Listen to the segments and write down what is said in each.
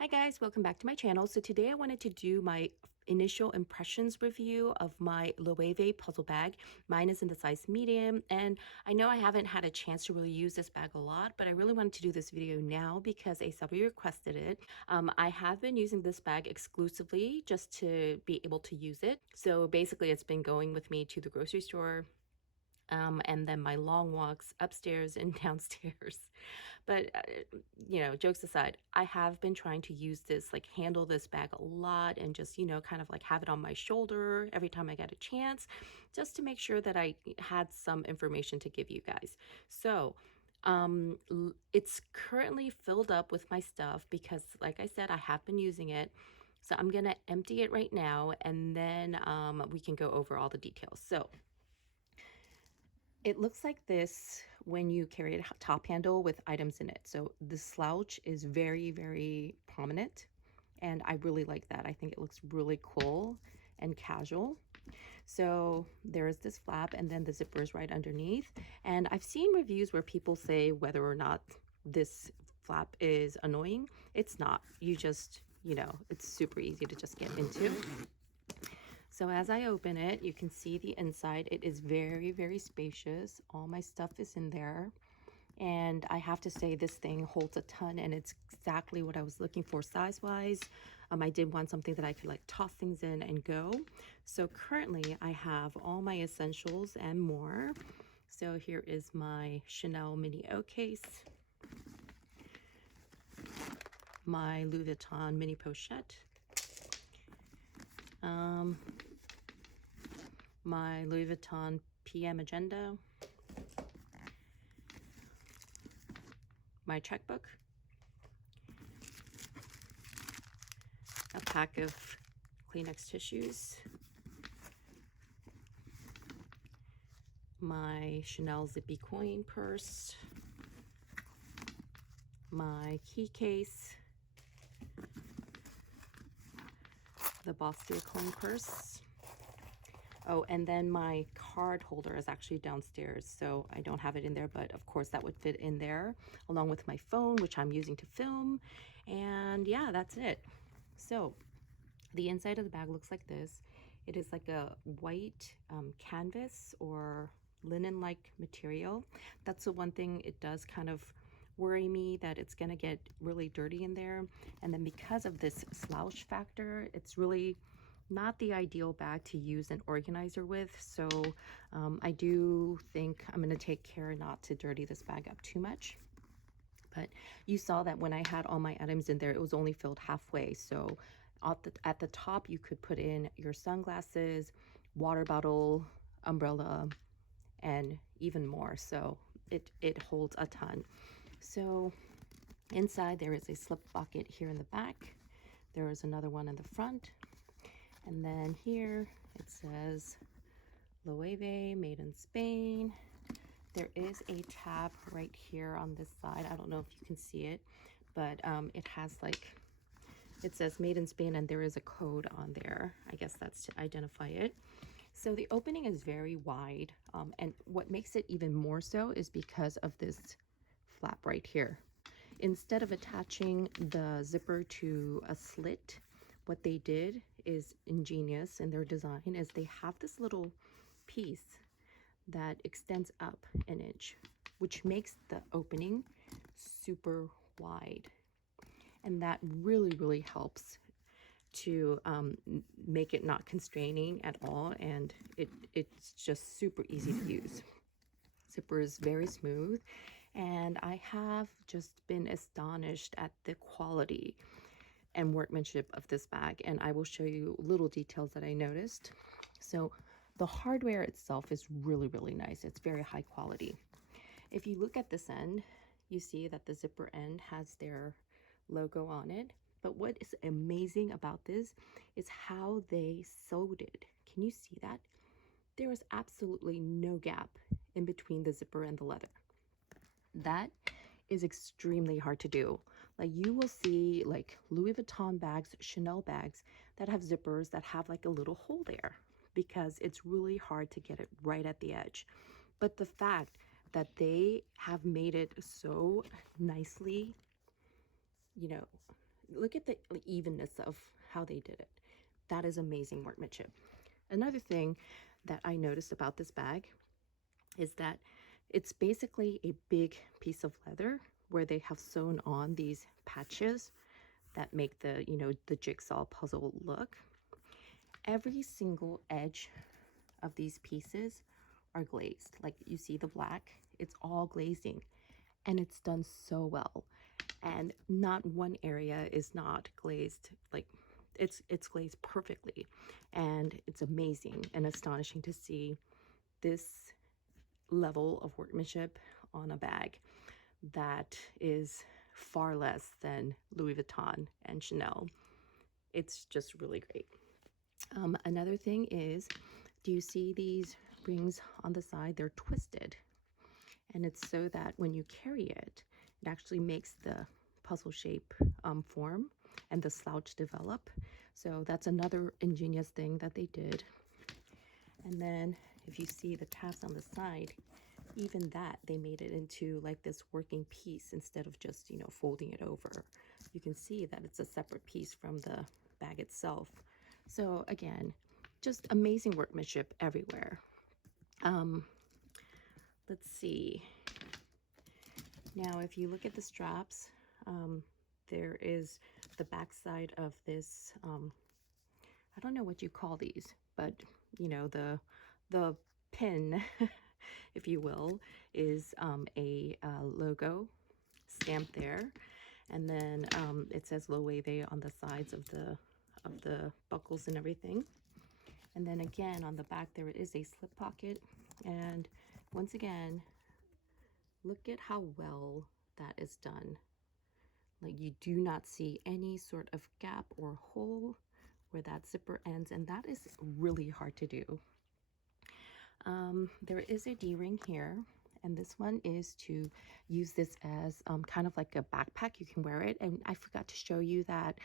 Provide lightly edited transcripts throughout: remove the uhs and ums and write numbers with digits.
Hi guys, welcome back to my channel. So today I wanted to do my initial impressions review of my Loewe Puzzle Bag. Mine is in the size medium, and I know I haven't had a chance to really use this bag a lot, but I really wanted to do this video now because a subby requested it. I have been using this bag exclusively just to be able to use it. So basically it's been going with me to the grocery store, and then my long walks upstairs and downstairs. But, jokes aside, I have been trying to use this, like handle this bag a lot and just, kind of like have it on my shoulder every time I get a chance, just to make sure that I had some information to give you guys. So, it's currently filled up with my stuff because, like I said, I have been using it. So I'm going to empty it right now, and then we can go over all the details. So it looks like this when you carry a top handle with items in it. So the slouch is very, very prominent, and I really like that. I think it looks really cool and casual. So there is this flap, and then the zipper is right underneath. And I've seen reviews where people say whether or not this flap is annoying. It's not. You just, it's super easy to just get into. So as I open it, you can see the inside. It is very, very spacious. All my stuff is in there. And I have to say this thing holds a ton, and it's exactly what I was looking for size-wise. I did want something that I could like toss things in and go. So currently I have all my essentials and more. So here is my Chanel mini O case, my Louis Vuitton mini pochette, my Louis Vuitton PM agenda, my checkbook, a pack of Kleenex tissues, my Chanel zippy coin purse, my key case, the Boss Dear coin purse. Oh, and then my card holder is actually downstairs, so I don't have it in there, but of course that would fit in there, along with my phone, which I'm using to film. And yeah, that's it. So the inside of the bag looks like this. It is like a white canvas or linen-like material. That's the one thing it does kind of worry me, that it's gonna get really dirty in there. And then because of this slouch factor, it's really not the ideal bag to use an organizer with. So I do think I'm going to take care not to dirty this bag up too much. But you saw that when I had all my items in there, it was only filled halfway. So at the top, you could put in your sunglasses, water bottle, umbrella, and even more. So it holds a ton. So inside there is a slip bucket here in the back. There is another one in the front. And then here it says Loewe, made in Spain. There is a tab right here on this side. I don't know if you can see it, but it has like, it says made in Spain, and there is a code on there. I guess that's to identify it. So the opening is very wide, and what makes it even more so is because of this flap right here. Instead of attaching the zipper to a slit, what they did is ingenious in their design, is they have this little piece that extends up an inch, which makes the opening super wide. And that really, really helps to make it not constraining at all. And it's just super easy to use. Zipper is very smooth, and I have just been astonished at the quality and workmanship of this bag, and I will show you little details that I noticed. So the hardware itself is really, really nice. It's very high quality. If you look at this end, you see that the zipper end has their logo on it. But what is amazing about this is how they sewed it. Can you see that? There is absolutely no gap in between the zipper and the leather. That is extremely hard to do. Like, you will see like Louis Vuitton bags, Chanel bags that have zippers that have like a little hole there, because it's really hard to get it right at the edge. But the fact that they have made it so nicely, look at the evenness of how they did it. That is amazing workmanship. Another thing that I noticed about this bag is that it's basically a big piece of leather where they have sewn on these patches that make the, you know, the jigsaw puzzle look. Every single edge of these pieces are glazed. Like you see the black, it's all glazing, and it's done so well. And not one area is not glazed. Like it's glazed perfectly, and it's amazing and astonishing to see this level of workmanship on a bag that is far less than Louis Vuitton and Chanel. It's just really great. Another thing is, do you see these rings on the side? They're twisted, and it's so that when you carry it, it actually makes the puzzle shape form and the slouch develop. So that's another ingenious thing that they did. And then if you see the tabs on the side, even that they made it into like this working piece instead of just, you know, folding it over. You can see that it's a separate piece from the bag itself. So again, just amazing workmanship everywhere. Let's see. Now, if you look at the straps, there is the back side of this, I don't know what you call these, but you know, the pin, if you will, is a logo stamped there, and then it says Loewe on the sides of the buckles and everything. And then again on the back there is a slip pocket, and once again, look at how well that is done. Like you do not see any sort of gap or hole where that zipper ends, and that is really hard to do. There is a D-ring here, and this one is to use this as kind of like a backpack. You can wear it, and I forgot to show you that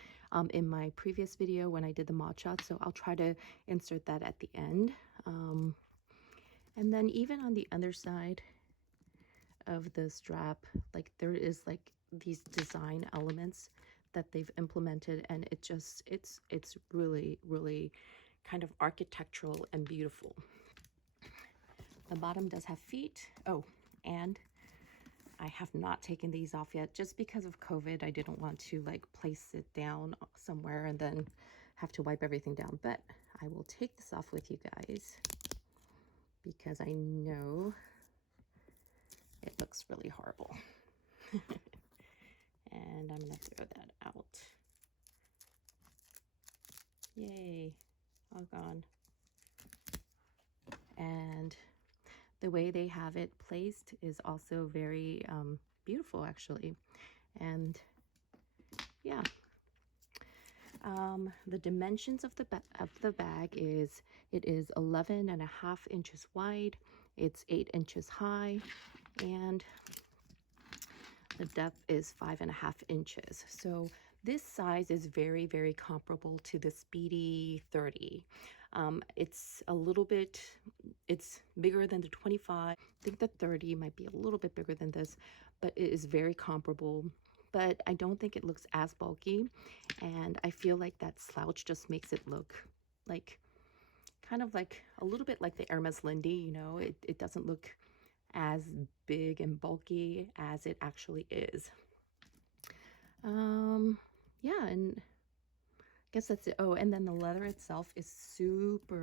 in my previous video when I did the mod shot, so I'll try to insert that at the end. And then even on the underside of the strap, like there is like these design elements that they've implemented, and it just it's really kind of architectural and beautiful. The bottom does have feet. Oh, and I have not taken these off yet just because of COVID. I didn't want to like place it down somewhere and then have to wipe everything down, but I will take this off with you guys because I know it looks really horrible. And I'm gonna throw that out. Yay, all gone. And the way they have it placed is also very beautiful, actually. And yeah, the dimensions of the bag is, it is 11.5 inches wide, it's 8 inches high, and the depth is 5.5 inches. So this size is very comparable to the Speedy 30. It's a little bit, it's bigger than the 25. I think the 30 might be a little bit bigger than this, but it is very comparable. But I don't think it looks as bulky, and I feel like that slouch just makes it look like kind of like a little bit like the Hermes Lindy, you know. It doesn't look as big and bulky as it actually is. Yeah, and I guess that's it. Oh, and then the leather itself is super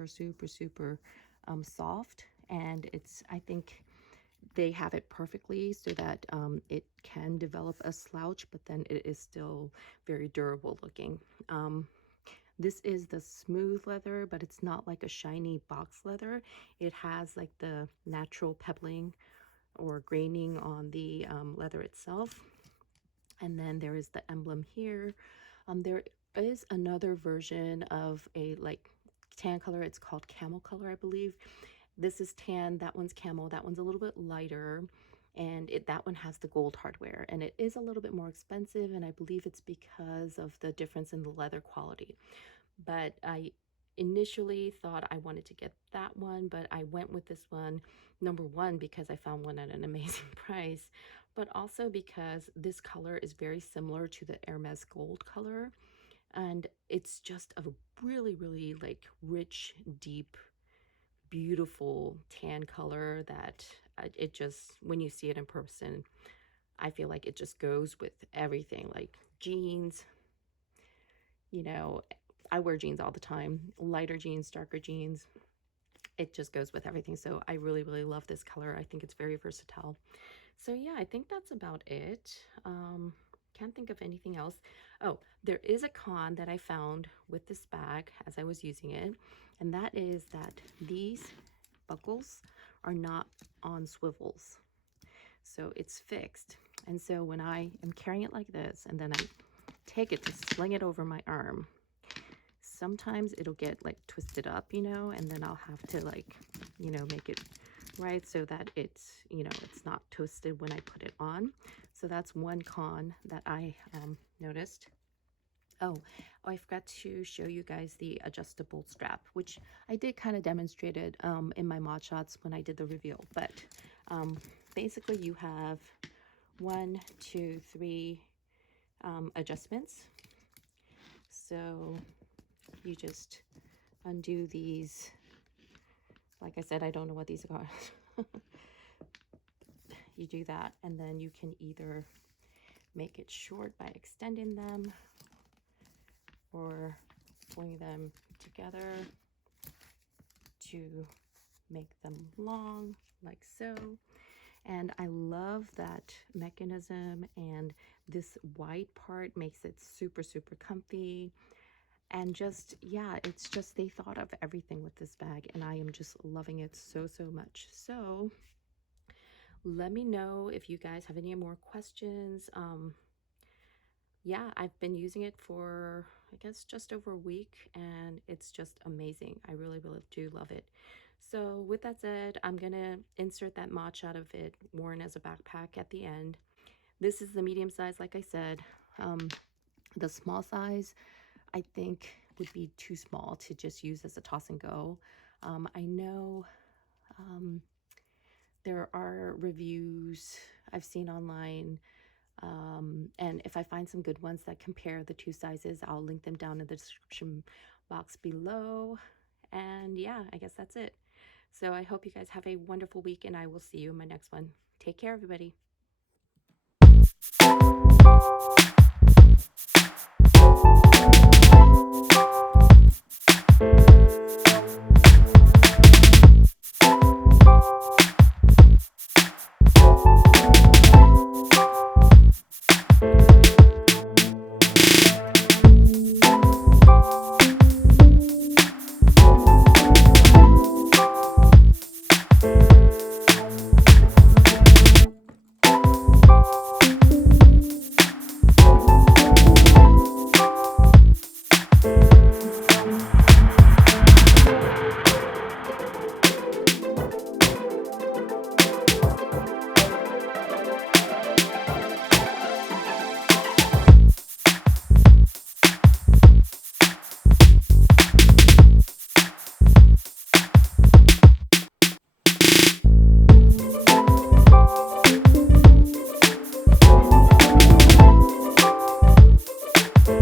soft, and it's, I think they have it perfectly so that it can develop a slouch, but then it is still very durable looking. This is the smooth leather, but it's not like a shiny box leather. It has like the natural pebbling or graining on the leather itself. And then there is the emblem here. There is another version of a like tan color. It's called camel color, I believe. This is tan, that one's camel, that one's a little bit lighter, and that one has the gold hardware, and it is a little bit more expensive, and I believe it's because of the difference in the leather quality. But I initially thought I wanted to get that one, but I went with this one, number one, because I found one at an amazing price but also because this color is very similar to the Hermes Gold color, and it's just a really, really like rich, deep, beautiful tan color that it just, when you see it in person, I feel like it just goes with everything, like jeans, you know, I wear jeans all the time, lighter jeans, darker jeans. It just goes with everything. So I really, really love this color. I think it's very versatile. So yeah, I think that's about it. Can't think of anything else. Oh, there is a con that I found with this bag as I was using it, and that is that these buckles are not on swivels. So it's fixed. And so when I am carrying it like this, and then I take it to sling it over my arm, sometimes it'll get like twisted up, you know, and then I'll have to like, you know, make it right so that it's, you know, it's not twisted when I put it on. So that's one con that I noticed. Oh, I forgot to show you guys the adjustable strap, which I did kind of demonstrate it in my mod shots when I did the reveal. But basically you have 1, 2, 3 adjustments. So you just undo these. Like I said, I don't know what these are. You do that, and then you can either make it short by extending them or pulling them together to make them long, like so. And I love that mechanism, and this white part makes it super, super comfy. And just, yeah, it's just, they thought of everything with this bag, and I am just loving it so, so much. So let me know if you guys have any more questions. Yeah, I've been using it for, I guess, just over a week, and it's just amazing. I really, really do love it. So with that said, I'm gonna insert that mod shot of it worn as a backpack at the end. This is the medium size, like I said. The small size, I think, would be too small to just use as a toss and go. I know there are reviews I've seen online, and if I find some good ones that compare the two sizes, I'll link them down in the description box below. And yeah, I guess that's it. So I hope you guys have a wonderful week, and I will see you in my next one. Take care, everybody.